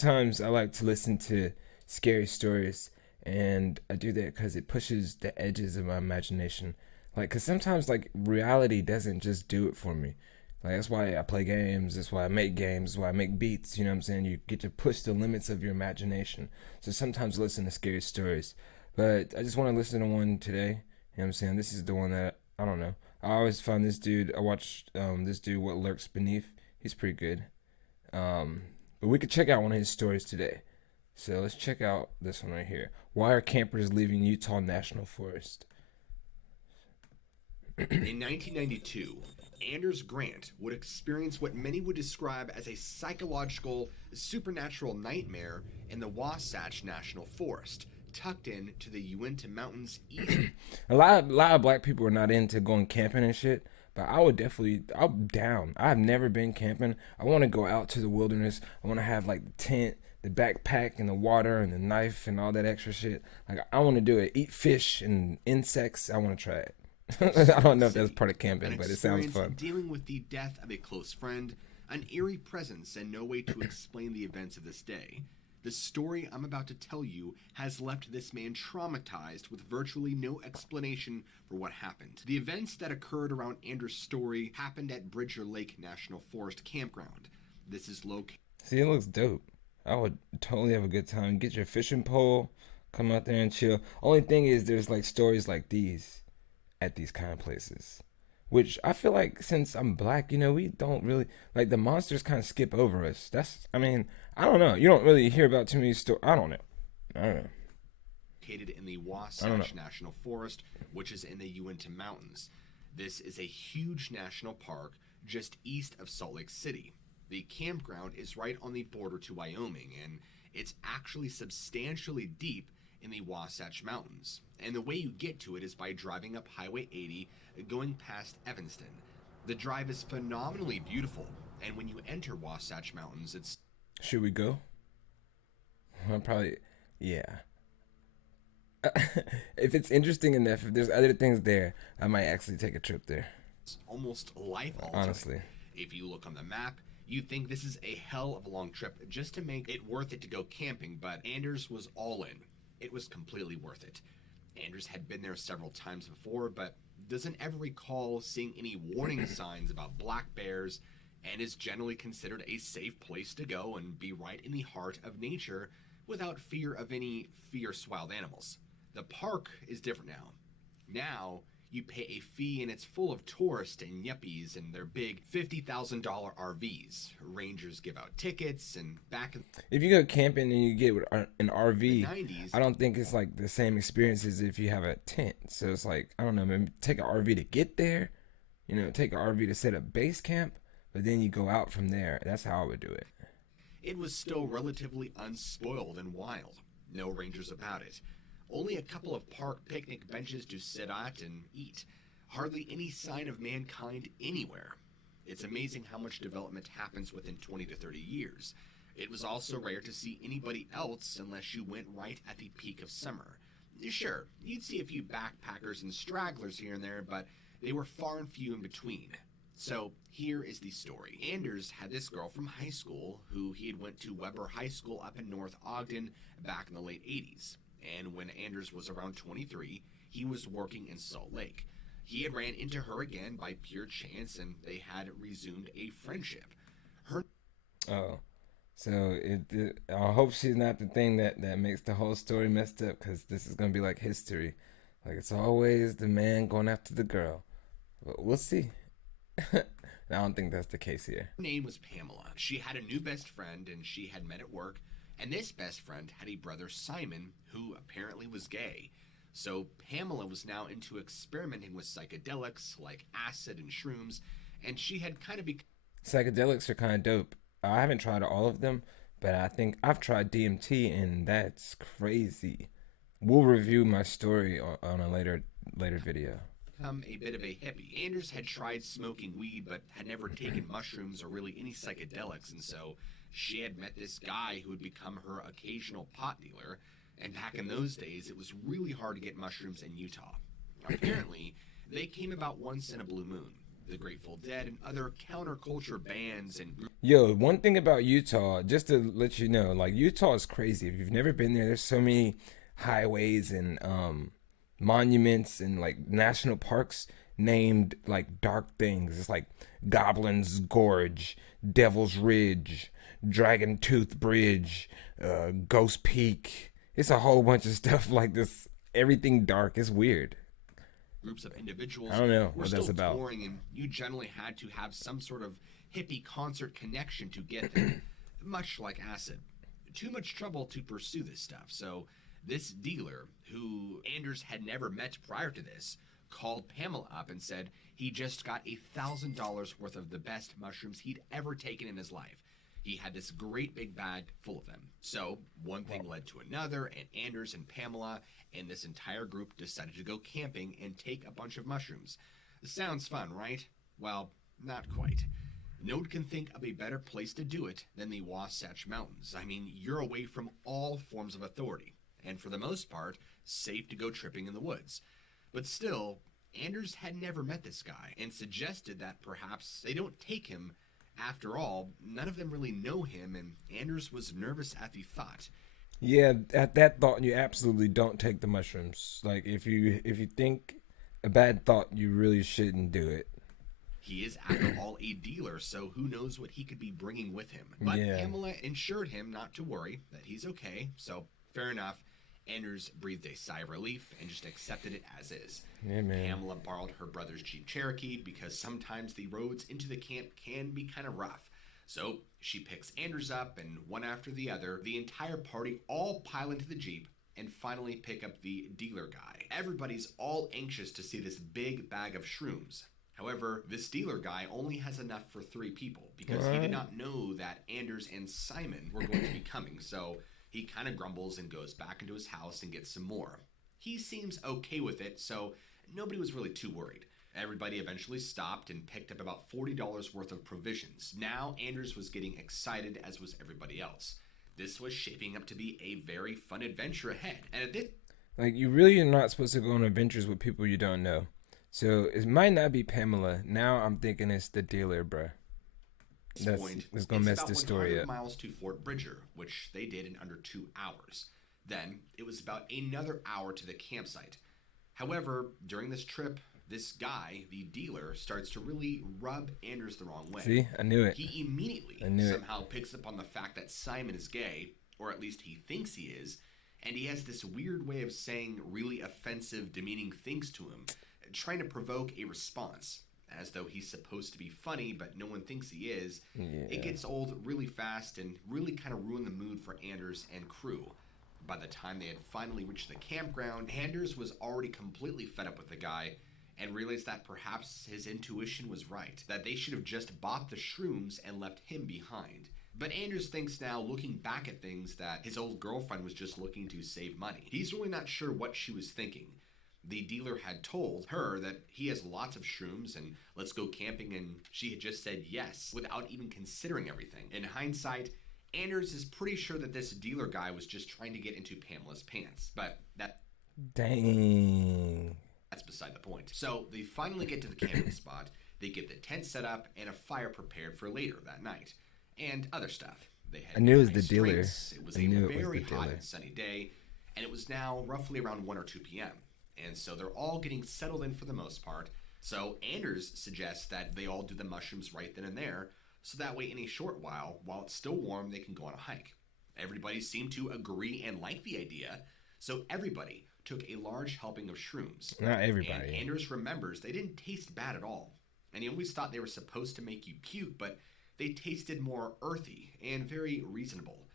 Sometimes I like to listen to scary stories, and I do that because it pushes the edges of my imagination. Like, cause sometimes like reality doesn't just do it for me. Like that's why I play games. That's why I make games. That's why I make beats. You know what I'm saying? You get to push the limits of your imagination. So sometimes I listen to scary stories, but I just want to listen to one today. You know what I'm saying? This is the one that I don't know. I always find this dude. I watched this dude what lurks beneath. He's pretty good. Um, but we could check out one of his stories today. So let's check out this one right here. Why are campers leaving Utah National Forest? In 1992, Anders Grant would experience what many would describe as a psychological, supernatural nightmare in the Wasatch National Forest, tucked in to the Uinta Mountains east. A lot of black people are not into going camping and shit. But I would definitely, I'm down. I've never been camping. I want to go out to the wilderness. I want to have like the tent, the backpack, and the water, and the knife, and all that extra shit. Like I want to do it. Eat fish and insects. I want to try it. I don't know if that's City, part of an camping, but it sounds experience fun. dealing with the death of a close friend, an eerie presence, and no way to explain the events of this day. The story I'm about to tell you has left this man traumatized with virtually no explanation for what happened. The events that occurred around Anders' story happened at Bridger Lake National Forest Campground. This is located. See, it looks dope. I would totally have a good time. Get your fishing pole, come out there and chill. Only thing is, there's like stories like these at these kind of places. Which I feel like since I'm black, we don't really like the monsters kind of skip over us. I mean, I don't know. You don't really hear about too many stories. I don't know. I don't know. Located in the I don't know. Wasatch National Forest, which is in the Uinta Mountains. This is a huge national park just east of Salt Lake City. The campground is right on the border to Wyoming, and it's actually substantially deep in the Wasatch Mountains. And the way you get to it is by driving up Highway 80, going past Evanston. The drive is phenomenally beautiful, and when you enter Wasatch Mountains, it's Should we go? I'm probably, yeah. If it's interesting enough, if there's other things there, I might actually take a trip there. almost life altering. Honestly. If you look on the map, you'd think this is a hell of a long trip just to make it worth it to go camping, but Anders was all in. It was completely worth it. Anders had been there several times before, but doesn't ever recall seeing any warning signs about black bears, and is generally considered a safe place to go and be right in the heart of nature without fear of any fierce wild animals. The park is different now. Now, you pay a fee and it's full of tourists and yuppies and their big $50,000 RVs. Rangers give out tickets, and back in If you go camping and you get with an the RV, 90s, I don't think it's like the same experience as if you have a tent. So it's like, I don't know, maybe take an RV to get there, take an RV to set up base camp, but then you go out from there. That's how I would do it. it was still relatively unspoiled and wild. No rangers about it. Only a couple of park picnic benches to sit at and eat. Hardly any sign of mankind anywhere. It's amazing how much development happens within 20 to 30 years. It was also rare to see anybody else unless you went right at the peak of summer. Sure, you'd see a few backpackers and stragglers here and there, but they were far and few in between. So here is the story. Anders had this girl from high school who he had went to Weber High School up in North Ogden back in the late 80s. And when Anders was around 23, he was working in Salt Lake. He had ran into her again by pure chance, and they had resumed a friendship. Her Oh, so I hope she's not the thing that makes the whole story messed up, because this is gonna be like history. Like it's always the man going after the girl. But we'll see. I don't think that's the case here. name was Pamela. She had a new best friend, and she had met at work, and this best friend had a brother, Simon, who apparently was gay. So Pamela was now into experimenting with psychedelics like acid and shrooms, and she had kind of become Psychedelics are kind of dope. I haven't tried all of them, but I think I've tried DMT, and that's crazy. We'll review my story on a later video. a bit of a hippie. Anders had tried smoking weed but had never taken mushrooms or really any psychedelics, and so she had met this guy who had become her occasional pot dealer. And back in those days, it was really hard to get mushrooms in Utah. Apparently, they came about once in a blue moon. the Grateful Dead, and other counterculture bands and groups. Yo, one thing about Utah, just to let you know, like Utah is crazy. If you've never been there, there's so many highways and monuments and like national parks named like dark things. It's like Goblin's Gorge, Devil's Ridge, Dragon Tooth Bridge, Ghost Peak. It's a whole bunch of stuff like this. Everything dark. It's weird. Groups of individuals I don't know were what still that's about. touring, and you generally had to have some sort of hippie concert connection to get there, much like acid. Too much trouble to pursue this stuff, so this dealer, who Anders had never met prior to this, called Pamela up and said he just got $1,000 worth of the best mushrooms he'd ever taken in his life. He had this great big bag full of them. So one thing led to another, and Anders and Pamela and this entire group decided to go camping and take a bunch of mushrooms. Sounds fun, right? Well, not quite. No one can think of a better place to do it than the Wasatch Mountains. I mean, you're away from all forms of authority, and for the most part, safe to go tripping in the woods. But still, Anders had never met this guy and suggested that perhaps they don't take him. After all, none of them really know him, and Anders was nervous at the thought. Yeah, at that thought, you absolutely don't take the mushrooms. Like if you think a bad thought, you really shouldn't do it. He is, after all, a dealer, so who knows what he could be bringing with him. But Yeah. Pamela assured him not to worry, that he's okay, so fair enough. Anders breathed a sigh of relief and just accepted it as is. Yeah, man. Pamela borrowed her brother's Jeep Cherokee because sometimes the roads into the camp can be kind of rough. So she picks Anders up, and one after the other, the entire party all pile into the Jeep and finally pick up the dealer guy. Everybody's all anxious to see this big bag of shrooms. However, this dealer guy only has enough for 3 people because he did not know that Anders and Simon were going to be coming, so he kind of grumbles and goes back into his house and gets some more. He seems okay with it, so nobody was really too worried. Everybody eventually stopped and picked up about $40 worth of provisions. Now Anders was getting excited, as was everybody else. This was shaping up to be a very fun adventure ahead. And at this Like you really are not supposed to go on adventures with people you don't know. So it might not be Pamela. Now I'm thinking it's the dealer, bruh. point, It's gonna mess the it's story about up. 100 miles to Fort Bridger, which they did in under 2 hours. Then it was about another hour to the campsite. However, during this trip, this guy, the dealer, starts to really rub Anders the wrong way. See, I knew it. He immediately I knew it. somehow picks up on the fact that Simon is gay, or at least he thinks he is, and he has this weird way of saying really offensive, demeaning things to him, trying to provoke a response, as though he's supposed to be funny, but no one thinks he is. Yeah. It gets old really fast and really kind of ruined the mood for Anders and crew. By the time they had finally reached the campground, Anders was already completely fed up with the guy and realized that perhaps his intuition was right, that they should have just bought the shrooms and left him behind. But Anders thinks now, looking back at things, that his old girlfriend was just looking to save money. He's really not sure what she was thinking. The dealer had told her that he has lots of shrooms and let's go camping, and she had just said yes without even considering everything. In hindsight, Anders is pretty sure that this dealer guy was just trying to get into Pamela's pants, but Dang. that's beside the point. So they finally get to the camping spot, they get the tent set up and a fire prepared for later that night, and other stuff. They had I knew it was nice the dealer. drinks. It was I a knew it was very the hot dealer. and sunny day, and it was now roughly around 1 or 2 p.m. And so they're all getting settled in for the most part. So Anders suggests that they all do the mushrooms right then and there, so that way in a short while it's still warm, they can go on a hike. Everybody seemed to agree and like the idea, so everybody took a large helping of shrooms. Not And everybody. Anders remembers they didn't taste bad at all. And he always thought they were supposed to make you puke, but they tasted more earthy and very reasonable.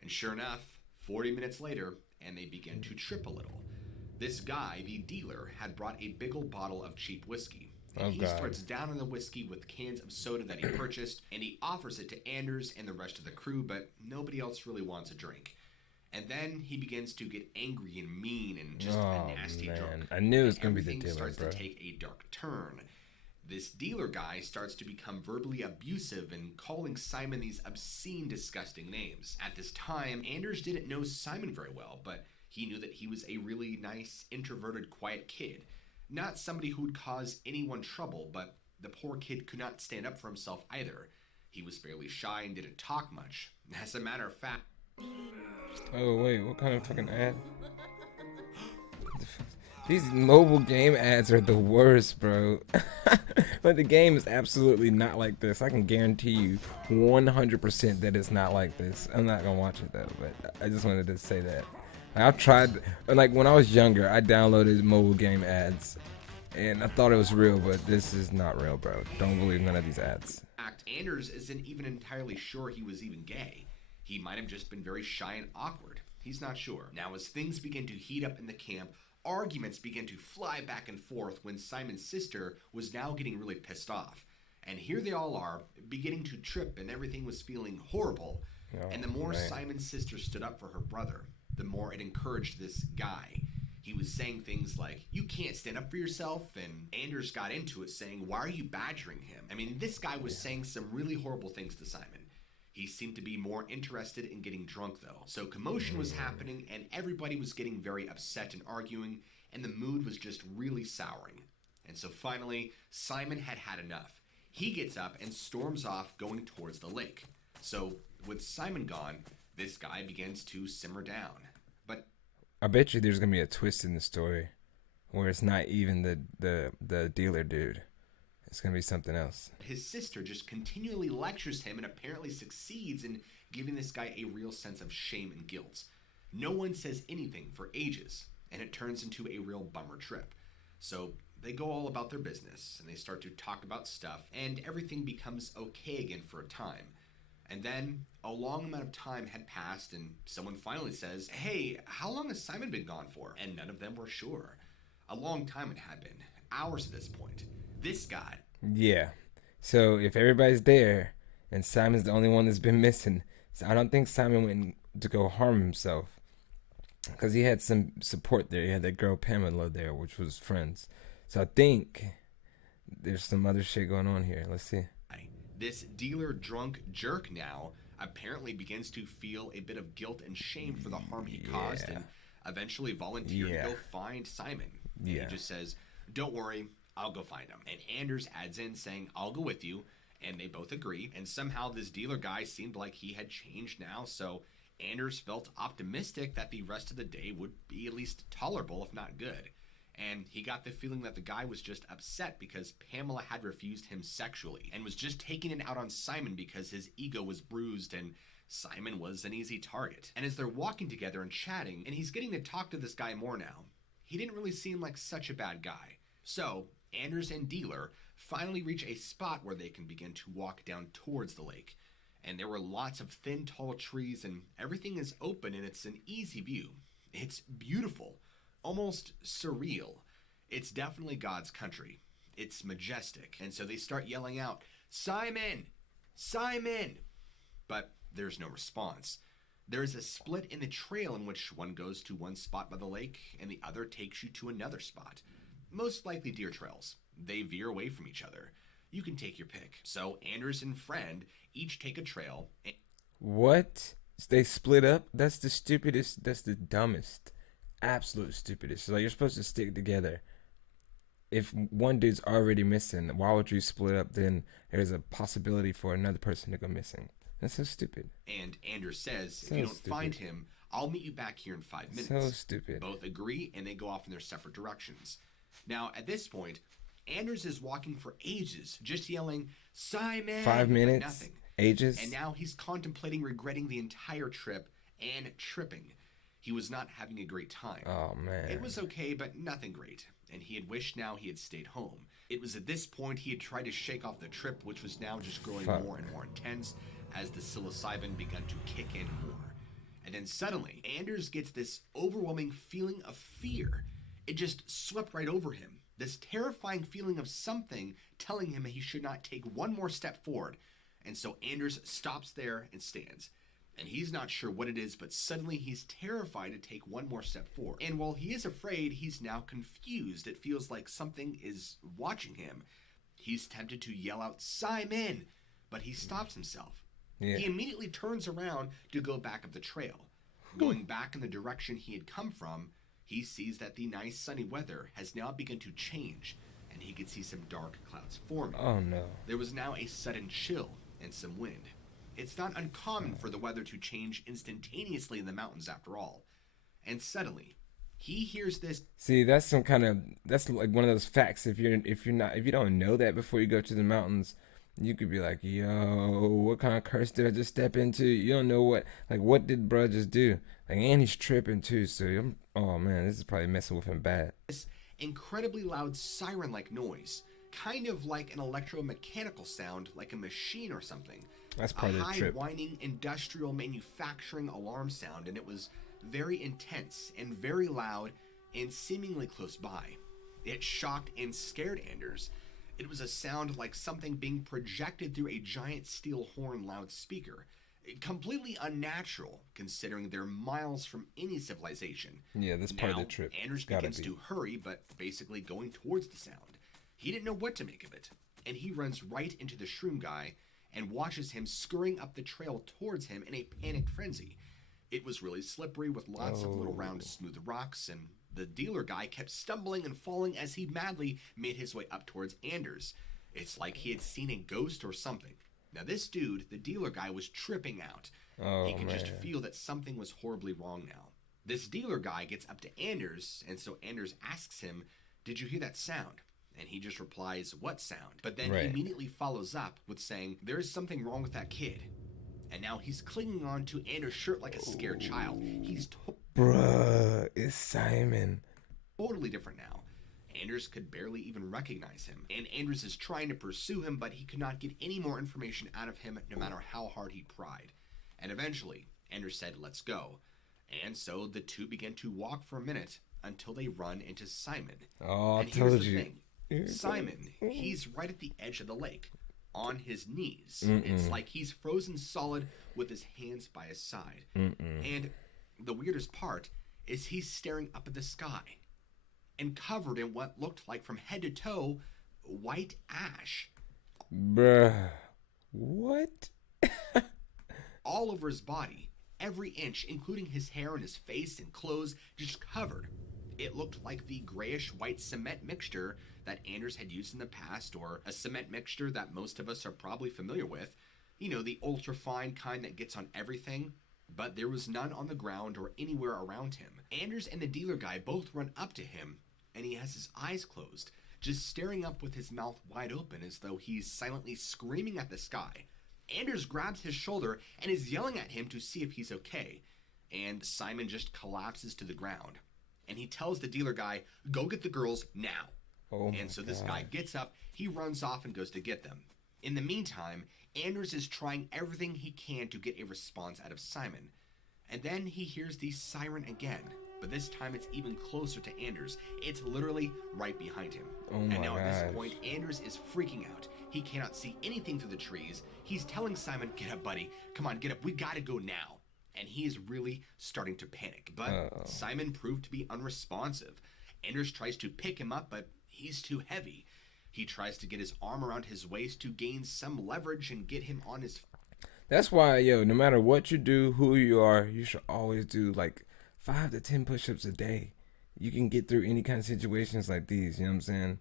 And sure enough, 40 minutes later, and they began to trip a little. This guy, the dealer, had brought a big old bottle of cheap whiskey. And Oh, he God. starts downing the whiskey with cans of soda that he purchased, and he offers it to Anders and the rest of the crew, but nobody else really wants a drink. And then he begins to get angry and mean and just Oh, a nasty man. drunk. I knew it was And gonna be the everything dealer, starts bro. to take a dark turn. This dealer guy starts to become verbally abusive and calling Simon these obscene, disgusting names. At this time, Anders didn't know Simon very well, but he knew that he was a really nice, introverted, quiet kid. Not somebody who would cause anyone trouble, but The poor kid could not stand up for himself either. He was fairly shy and didn't talk much. As a matter of fact, Oh wait, what kind of fucking ad? These mobile game ads are the worst, bro. But the game is absolutely not like this. I can guarantee you 100% that it's not like this. I'm not gonna watch it though, but I just wanted to say that. I've tried, like when I was younger, I downloaded mobile game ads, and I thought it was real, but this is not real, bro. Don't believe none of these ads. Anders isn't even entirely sure he was even gay. He might have just been very shy and awkward. He's not sure. Now, as things begin to heat up in the camp, arguments began to fly back and forth when Simon's sister was now getting really pissed off. And here they all are, beginning to trip, and everything was feeling horrible. Oh, and the more man. Simon's sister stood up for her brother, the more it encouraged this guy. He was saying things like, "You can't stand up for yourself," and Anders got into it saying, "Why are you badgering him?" I mean, this guy was saying some really horrible things to Simon. He seemed to be more interested in getting drunk, though. So commotion was happening, and everybody was getting very upset and arguing, and the mood was just really souring. And so finally, Simon had had enough. He gets up and storms off, going towards the lake. So, with Simon gone, this guy begins to simmer down. But I bet you there's gonna be a twist in the story where it's not even the dealer dude. It's gonna be something else. his sister just continually lectures him and apparently succeeds in giving this guy a real sense of shame and guilt. No one says anything for ages, and it turns into a real bummer trip. So they go all about their business, and they start to talk about stuff, and everything becomes okay again for a time. And then a long amount of time had passed, and someone finally says, "Hey, how long has Simon been gone for?" And none of them were sure. A long time it had been, hours at this point. This guy, Yeah. So if everybody's there and Simon's the only one that's been missing, so I don't think Simon went to go harm himself because he had some support there. He had that girl Pamela there, which was friends. So I think there's some other shit going on here. Let's see. this dealer drunk jerk now apparently begins to feel a bit of guilt and shame for the harm he caused, Yeah. and eventually volunteered Yeah. to go find Simon. And Yeah. he just says, "Don't worry, I'll go find him." And Anders adds in saying, "I'll go with you." And they both agree. And somehow this dealer guy seemed like he had changed now, so Anders felt optimistic that the rest of the day would be at least tolerable, if not good. And he got the feeling that the guy was just upset because Pamela had refused him sexually and was just taking it out on Simon because his ego was bruised and Simon was an easy target. And as they're walking together and chatting, and he's getting to talk to this guy more now, he didn't really seem like such a bad guy. So, Anders and Dealer finally reach a spot where they can begin to walk down towards the lake. And there were lots of thin, tall trees, and everything is open and it's an easy view. It's beautiful, almost surreal. It's definitely God's country. It's majestic. And so they start yelling out, "Simon! Simon!" But there's no response. There's a split in the trail in which one goes to one spot by the lake and the other takes you to another spot. Most likely deer trails. They veer away from each other. You can take your pick. So Anders and friend each take a trail. What? They split up? That's the stupidest. That's the dumbest. Absolute stupidest. So, like, you're supposed to stick together. If one dude's already missing, why would you split up? Then there's a possibility for another person to go missing. That's so stupid. And Anders says, So "If you don't stupid. find him, I'll meet you back here in 5 minutes." So stupid. Both agree and they go off in their separate directions. Now, at this point, Anders is walking for ages, just yelling, "Simon!" 5 but minutes? nothing. Ages? And now he's contemplating regretting the entire trip and tripping. He was not having a great time. Oh, man. It was okay, but nothing great, and he had wished now he had stayed home. It was at this point he had tried to shake off the trip, which was now just growing Fuck. more and more intense as the psilocybin began to kick in more. And then suddenly, Anders gets this overwhelming feeling of fear. It just swept right over him. This terrifying feeling of something telling him he should not take one more step forward. And so Anders stops there and stands. And he's not sure what it is, but suddenly he's terrified to take one more step forward. And while he is afraid, he's now confused. It feels like something is watching him. He's tempted to yell out, "Simon!" But he stops himself. Yeah. He immediately turns around to go back up the trail. Going back in the direction he had come from, he sees that the nice sunny weather has now begun to change, and he could see some dark clouds forming. Oh no. There was now a sudden chill and some wind. It's not uncommon for the weather to change instantaneously in the mountains after all. And suddenly, he hears this. See, that's some kind of that's like one of those facts. If you don't know that before you go to the mountains, you could be like, yo, what kind of curse did I just step into? You don't know what did bruh just do? Like, and he's tripping too. So oh man, this is probably messing with him bad. This incredibly loud siren-like noise, kind of like an electromechanical sound, like a machine or something. That's part of the trip. A high whining industrial manufacturing alarm sound, and it was very intense and very loud and seemingly close by. It shocked and scared Anders. It was a sound like something being projected through a giant steel horn loudspeaker. Completely unnatural, considering they're miles from any civilization. Yeah, that's part of the trip. Anders begins to hurry, but basically going towards the sound. He didn't know what to make of it, and he runs right into the shroom guy and watches him scurrying up the trail towards him in a panicked frenzy. It was really slippery with lots of little round smooth rocks, and the dealer guy kept stumbling and falling as he madly made his way up towards Anders. It's like he had seen a ghost or something. Now this dude, the dealer guy, was tripping out. He could just feel that something was horribly wrong now. This dealer guy gets up to Anders, and so Anders asks him, "Did you hear that sound?" And he just replies, "What sound?" But then he immediately follows up with saying, "There's something wrong with that kid." And now he's clinging on to Anders' shirt like a scared child. He's bruh, it's Simon. Totally different now. Anders could barely even recognize him. And Anders is trying to pursue him, but he could not get any more information out of him no matter how hard he tried. And eventually, Anders said, "Let's go." And so the two began to walk for a minute until they run into Simon. Oh, and I told here's the you. thing. Simon, he's right at the edge of the lake, on his knees. It's like he's frozen solid with his hands by his side. And the weirdest part is he's staring up at the sky and covered in what looked like from head to toe white ash. Bruh. What? All over his body, every inch, including his hair and his face and clothes, just covered. It looked like the grayish white cement mixture that Anders had used in the past, or a cement mixture that most of us are probably familiar with. You know, the ultra-fine kind that gets on everything. But there was none on the ground or anywhere around him. Anders and the dealer guy both run up to him, and he has his eyes closed, just staring up with his mouth wide open as though he's silently screaming at the sky. Anders grabs his shoulder and is yelling at him to see if he's okay, and Simon just collapses to the ground. And he tells the dealer guy, "Go get the girls now." And so this guy gets up, he runs off and goes to get them. In the meantime, Anders is trying everything he can to get a response out of Simon. And then he hears the siren again, but this time it's even closer to Anders. It's literally right behind him. And now at this point, Anders is freaking out. He cannot see anything through the trees. He's telling Simon, "Get up, buddy. Come on, get up. We gotta go now." And he is really starting to panic. But Simon proved to be unresponsive. Anders tries to pick him up, but he's too heavy. He tries to get his arm around his waist to gain some leverage and get him on his... That's why, yo, no matter what you do, who you are, you should always do like 5 to 10 push-ups a day. You can get through any kind of situations like these, you know what I'm saying?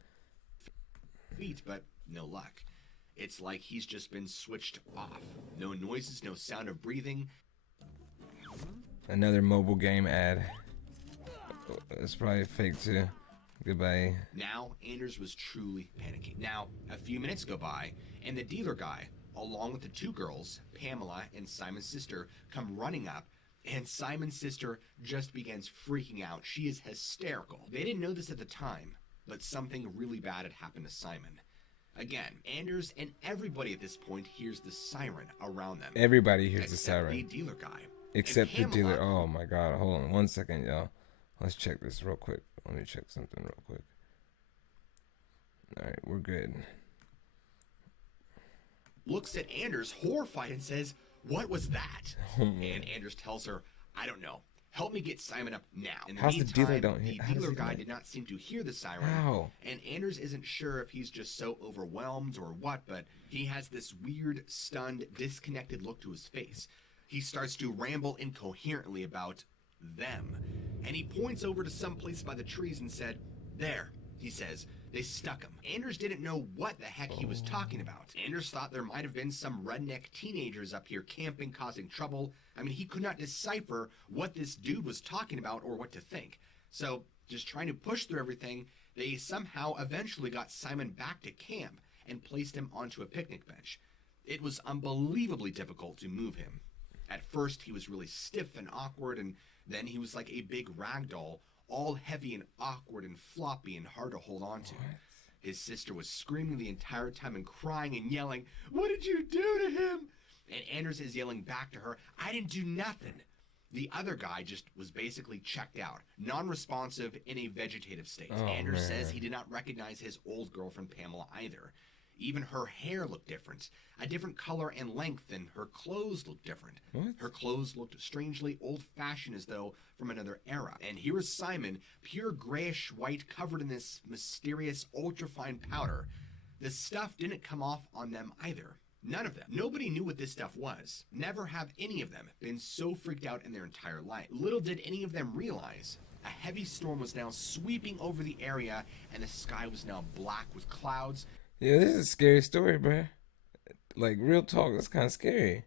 feet, but no luck. It's like he's just been switched off. No noises, no sound of breathing. Another mobile game ad. It's probably fake too. Goodbye. Now, Anders was truly panicking. Now, a few minutes go by, and the dealer guy, along with the two girls, Pamela and Simon's sister, come running up, and Simon's sister just begins freaking out. She is hysterical. They didn't know this at the time, but something really bad had happened to Simon. Again, Anders and everybody at this point hears the siren around them. Everybody hears the siren. Except the dealer guy. Except the dealer. Oh my god, hold on 1 second, y'all. Let's check this real quick. Let me check something real quick. Alright, we're good. Looks at Anders horrified and says, "What was that?" And Anders tells her, "I don't know. Help me get Simon up now." In the How's meantime, the dealer don't hear? the dealer guy did not seem to hear the siren. How? And Anders isn't sure if he's just so overwhelmed or what, but he has this weird, stunned, disconnected look to his face. He starts to ramble incoherently about them. And he points over to some place by the trees and said, "There," he says, They stuck him. Anders didn't know what the heck he was talking about. Anders thought there might have been some redneck teenagers up here camping, causing trouble. I mean, he could not decipher what this dude was talking about or what to think. So, just trying to push through everything, they somehow eventually got Simon back to camp and placed him onto a picnic bench. It was unbelievably difficult to move him. At first, he was really stiff and awkward, and then he was like a big rag doll, all heavy and awkward and floppy and hard to hold on to. His sister was screaming the entire time and crying and yelling, "What did you do to him?" And Anders is yelling back to her, "I didn't do nothing." The other guy just was basically checked out, non-responsive in a vegetative state. Anders says he did not recognize his old girlfriend Pamela either. Even her hair looked different, a different color and length, and her clothes looked different. What? Her clothes looked strangely old-fashioned, as though from another era. And here is Simon, pure grayish-white, covered in this mysterious ultrafine powder. This stuff didn't come off on them either. None of them. Nobody knew what this stuff was. Never have any of them been so freaked out in their entire life. Little did any of them realize a heavy storm was now sweeping over the area, and the sky was now black with clouds. Yeah, this is a scary story, bruh. Like, real talk, that's kind of scary.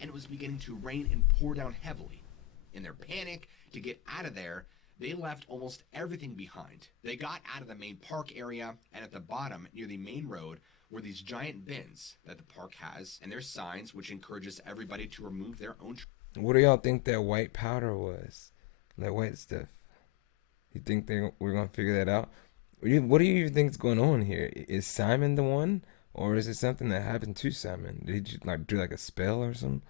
And it was beginning to rain and pour down heavily. In their panic to get out of there, they left almost everything behind. They got out of the main park area, and at the bottom, near the main road, were these giant bins that the park has, and there's signs which encourages everybody to remove their own What do y'all think that white powder was? That white stuff? You think we're going to figure that out? What do you even think is going on here? Is Simon the one? Or is it something that happened to Simon? Did you do a spell or something?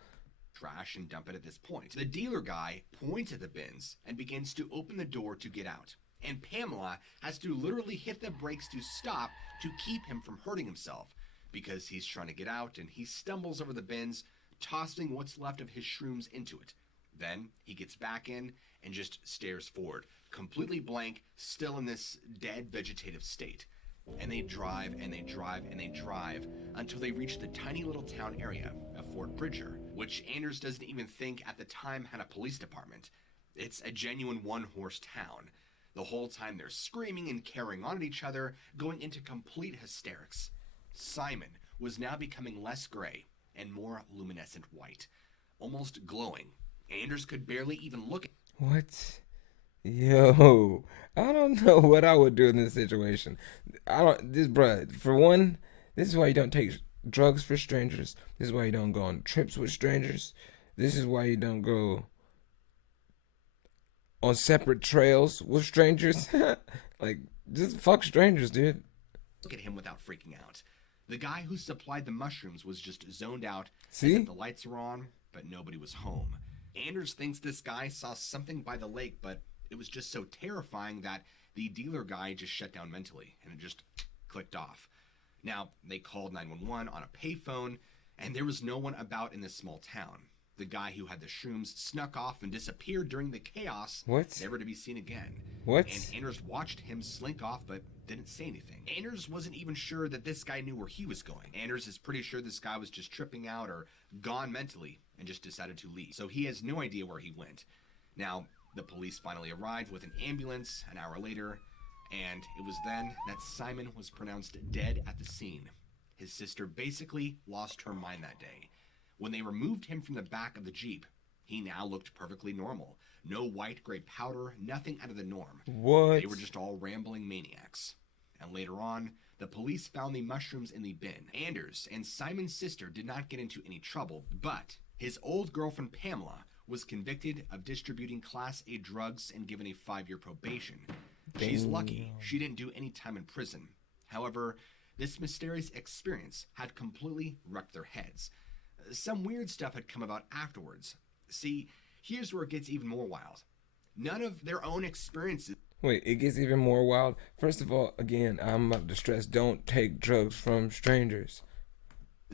trash and dump it at this point. The dealer guy points at the bins and begins to open the door to get out. And Pamela has to literally hit the brakes to stop to keep him from hurting himself because he's trying to get out and he stumbles over the bins, tossing what's left of his shrooms into it. Then he gets back in and just stares forward, completely blank, still in this dead vegetative state. And they drive and they drive and they drive until they reach the tiny little town area of Fort Bridger, which Anders doesn't even think at the time had a police department. It's a genuine one-horse town. The whole time they're screaming and carrying on at each other, going into complete hysterics. Simon was now becoming less gray and more luminescent white, almost glowing. Anders could barely even look at What? Yo, I don't know what I would do in this situation. For one, this is why you don't take drugs for strangers. This is why you don't go on trips with strangers. This is why you don't go on separate trails with strangers. Like, just fuck strangers, dude. look at him without freaking out. The guy who supplied the mushrooms was just zoned out. See? As if the lights were on, but nobody was home. Anders thinks this guy saw something by the lake, but it was just so terrifying that the dealer guy just shut down mentally, and it just clicked off. Now, they called 911 on a payphone, and there was no one about in this small town. The guy who had the shrooms snuck off and disappeared during the chaos, What? never to be seen again. What? And Anders watched him slink off, but didn't say anything. Anders wasn't even sure that this guy knew where he was going. Anders is pretty sure this guy was just tripping out or gone mentally and just decided to leave. So he has no idea where he went. Now, the police finally arrived with an ambulance an hour later, and it was then that Simon was pronounced dead at the scene. His sister basically lost her mind that day. When they removed him from the back of the Jeep, he now looked perfectly normal. No white gray powder, nothing out of the norm. What? They were just all rambling maniacs. And later on, the police found the mushrooms in the bin. Anders and Simon's sister did not get into any trouble, but his old girlfriend Pamela was convicted of distributing Class A drugs and given a 5-year probation. She's lucky she didn't do any time in prison. However, this mysterious experience had completely wrecked their heads. Some weird stuff had come about afterwards. See, here's where it gets even more wild. None of their own experiences Wait, it gets even more wild. First of all, again, I'm about to stress, don't take drugs from strangers.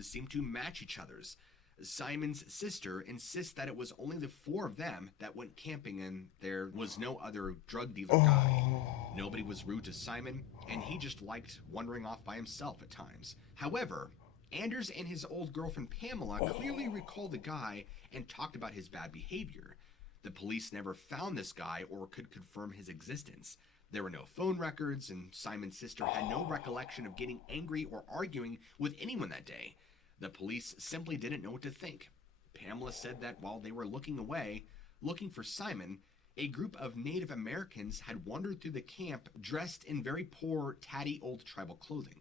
seem to match each other's. Simon's sister insists that it was only the 4 of them that went camping and there was no other drug dealer guy. Nobody was rude to Simon, and he just liked wandering off by himself at times. However, Anders and his old girlfriend Pamela clearly recalled the guy and talked about his bad behavior. The police never found this guy or could confirm his existence. There were no phone records, and Simon's sister had no recollection of getting angry or arguing with anyone that day. The police simply didn't know what to think. Pamela said that while they were looking away, looking for Simon, a group of Native Americans had wandered through the camp dressed in very poor, tatty old tribal clothing.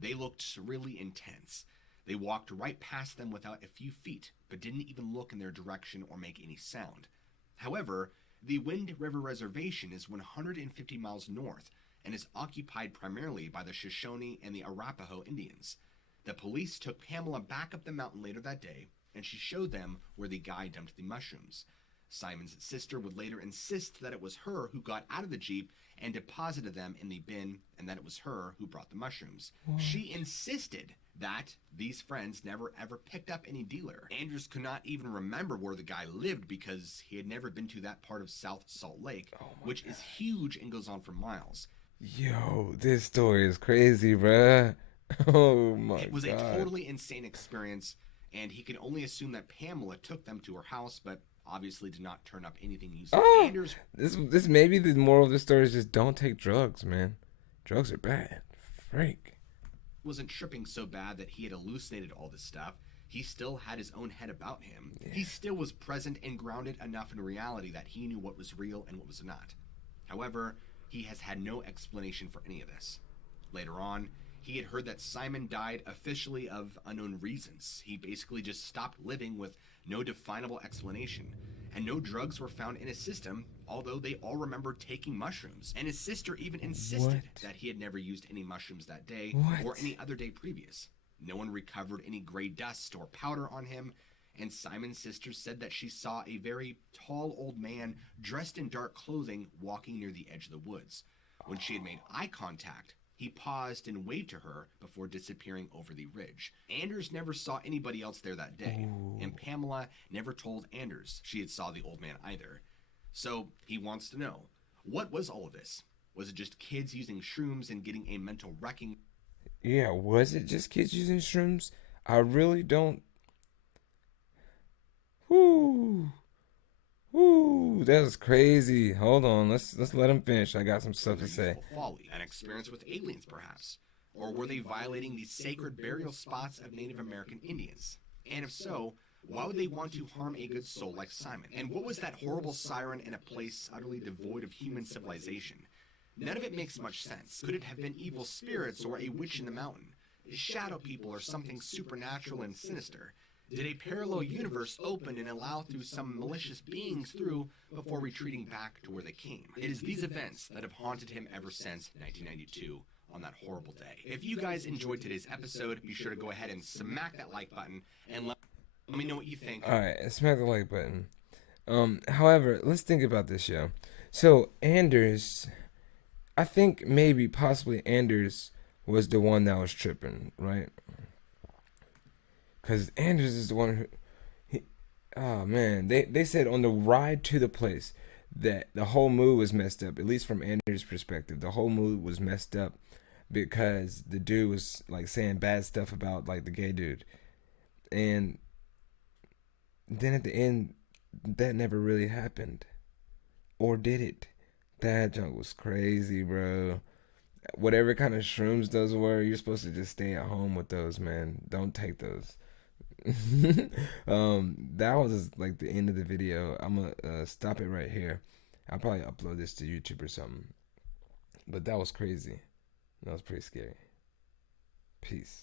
They looked really intense. They walked right past them without a few feet, but didn't even look in their direction or make any sound. However, the Wind River Reservation is 150 miles north and is occupied primarily by the Shoshone and the Arapaho Indians. The police took Pamela back up the mountain later that day, and she showed them where the guy dumped the mushrooms. Simon's sister would later insist that it was her who got out of the Jeep and deposited them in the bin, and that it was her who brought the mushrooms. What? She insisted that these friends never ever picked up any dealer. Andrews could not even remember where the guy lived because he had never been to that part of South Salt Lake, which is huge and goes on for miles. Yo, this story is crazy, bruh. Oh my god. It was a totally insane experience, and he could only assume that Pamela took them to her house, but obviously did not turn up anything useful. Andrews, this maybe the moral of the story is just don't take drugs, man. Drugs are bad. Freak. Wasn't tripping so bad that he had hallucinated all this stuff. He still had his own head about him. Yeah. He still was present and grounded enough in reality that he knew what was real and what was not. However, he has had no explanation for any of this. Later on, he had heard that Simon died officially of unknown reasons. He basically just stopped living with no definable explanation. And no drugs were found in his system, although they all remembered taking mushrooms. And his sister even insisted that he had never used any mushrooms that day or any other day previous. No one recovered any gray dust or powder on him, and Simon's sister said that she saw a very tall old man dressed in dark clothing walking near the edge of the woods. When she had made eye contact, he paused and waved to her before disappearing over the ridge. Anders never saw anybody else there that day, and Pamela never told Anders she had saw the old man either. So he wants to know, what was all of this? Was it just kids using shrooms and getting a mental wrecking? Yeah, was it just kids using shrooms? I really don't. Whoo. Ooh, that was crazy. Hold on, let's let him finish. I got some stuff to say. Folly, an experience with aliens, perhaps, or were they violating the sacred burial spots of Native American Indians? And if so, why would they want to harm a good soul like Simon? And what was that horrible siren in a place utterly devoid of human civilization? None of it makes much sense. Could it have been evil spirits or a witch in the mountain? Shadow people or something supernatural and sinister? Did a parallel universe open and allow through some malicious beings through before retreating back to where they came? It is these events that have haunted him ever since 1992 on that horrible day. If you guys enjoyed today's episode, be sure to go ahead and smack that like button and let me know what you think. Alright, smack the like button. However, let's think about this, yo. So, Anders, I think maybe possibly Anders was the one that was tripping, right? Because Anders is the one who, oh man, they said on the ride to the place that the whole mood was messed up, at least from Anders' perspective. The whole mood was messed up because the dude was like saying bad stuff about like the gay dude. And then at the end, that never really happened. Or did it? That junk was crazy, bro. Whatever kind of shrooms those were, you're supposed to just stay at home with those, man. Don't take those. That was like the end of the video. I'm gonna stop it right here. I'll probably upload this to YouTube or something. But that was crazy. That was pretty scary. Peace.